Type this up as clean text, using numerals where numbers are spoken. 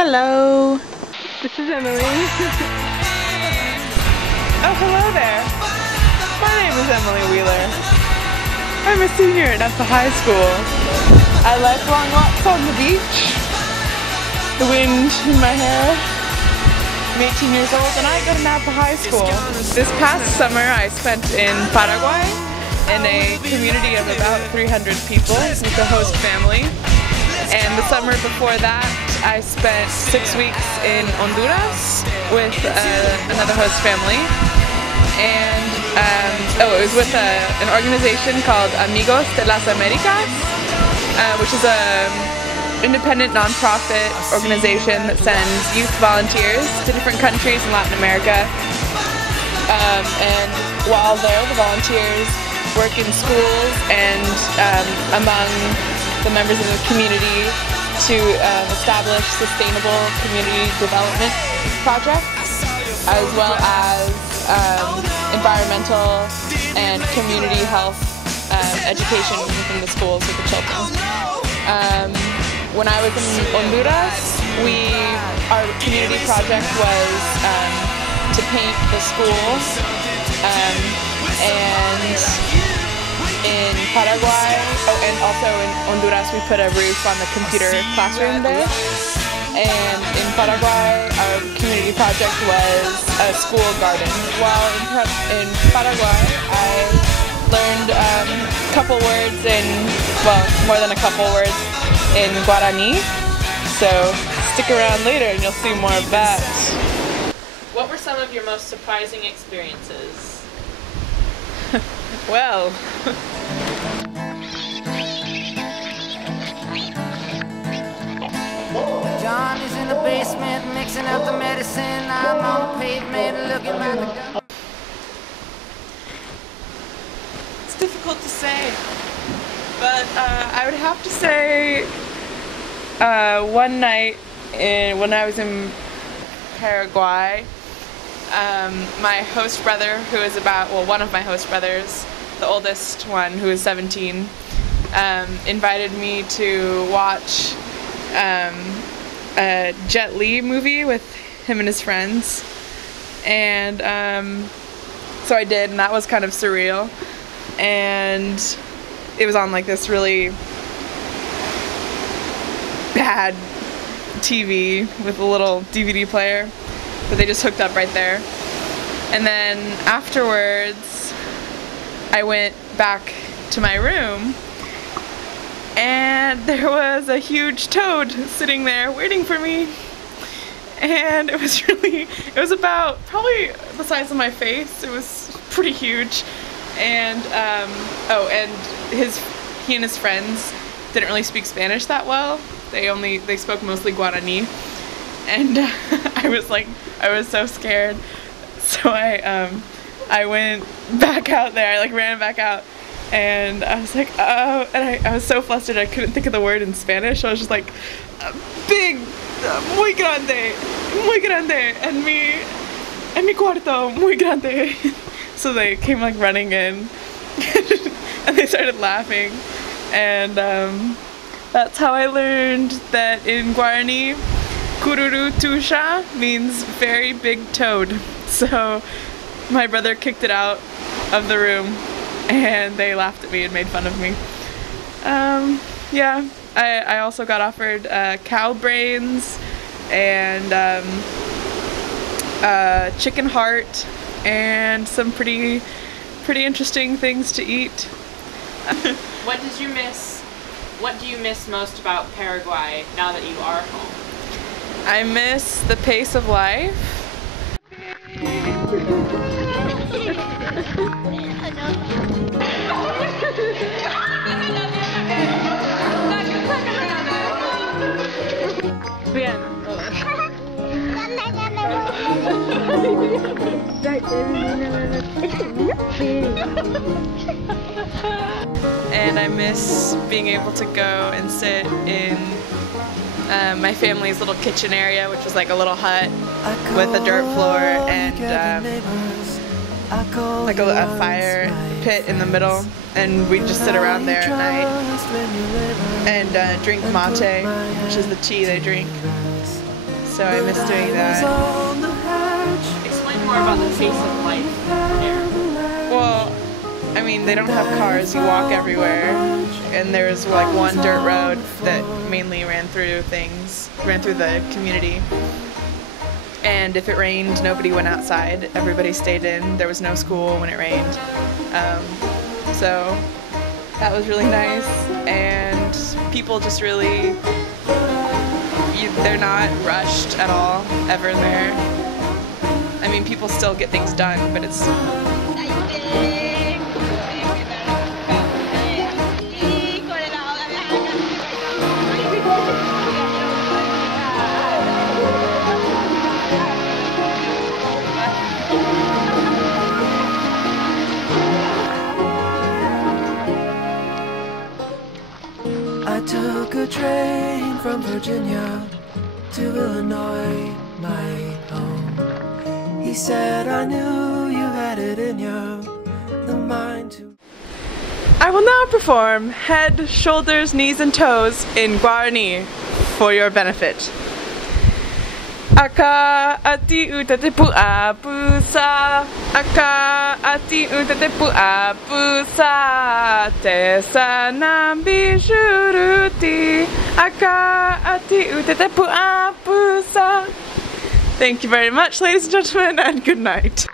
Hello. This is Emily. Oh, hello there. My name is Emily Wheeler. I'm a senior at Napa High School. I like long walks on the beach, the wind in my hair. I'm 18 years old and I go to Napa High School. This past summer I spent in Paraguay in a community of about 300 people with a host family. And the summer before that I spent 6 weeks in Honduras with another host family. And it was with an organization called Amigos de las Americas, which is an independent nonprofit organization that sends youth volunteers to different countries in Latin America. And while there, the volunteers work in schools and among the members of the community to establish sustainable community development projects, as well as environmental and community health education within the schools with the children. When I was in Honduras, our community project was to paint the schools, and in Paraguay, and also in Honduras, we put a roof on the computer classroom there. And in Paraguay, our community project was a school garden. While in Paraguay, I learned a couple words more than a couple words in Guarani. So stick around later and you'll see more of that. What were some of your most surprising experiences? Well, John is in the basement mixing up the medicine. I'm on the pavement looking at the... it's difficult to say, but I would have to say one night when I was in Paraguay, my host brother, who is one of my host brothers, the oldest one, who is 17, invited me to watch a Jet Li movie with him and his friends, and so I did, and that was kind of surreal. And it was on like this really bad TV with a little DVD player that they just hooked up right there. And then afterwards I went back to my room and there was a huge toad sitting there waiting for me. And it was about probably the size of my face. It was pretty huge. And he and his friends didn't really speak Spanish that well. They spoke mostly Guarani. And I was so scared. So I went back out there. I ran back out, and I was like, oh, and I was so flustered I couldn't think of the word in Spanish. So I was just like, big, muy grande, and mi cuarto, muy grande. So they came running in, and they started laughing, and that's how I learned that in Guarani, kururu tusha means very big toad. So my brother kicked it out of the room and they laughed at me and made fun of me. Yeah, I also got offered cow brains and chicken heart and some pretty interesting things to eat. What do you miss most about Paraguay now that you are home? I miss the pace of life. And I miss being able to go and sit in my family's little kitchen area, which was like a little hut with a dirt floor and like a fire pit in the middle, and we'd just sit around there at night and drink mate, which is the tea they drink. so I miss doing that. Explain more about the pace of life there. Well, I mean, they don't have cars, you walk everywhere, and there's like one dirt road that mainly ran through the community. And if it rained, nobody went outside, everybody stayed in. There was no school when it rained. So that was really nice, and people just really, they're not rushed at all, ever there. I mean, people still get things done, but it's... I took a train from Virginia to Illinois, my home. He said, I knew you had it in you, the mind to... I will now perform head, shoulders, knees, and toes in Guarani for your benefit. Aka ati utate pu'a pusa, aka ati utate pu'a pusa, te sanambi shuruti, aka ati utate pu'a pusa. Thank you very much, ladies and gentlemen, and good night.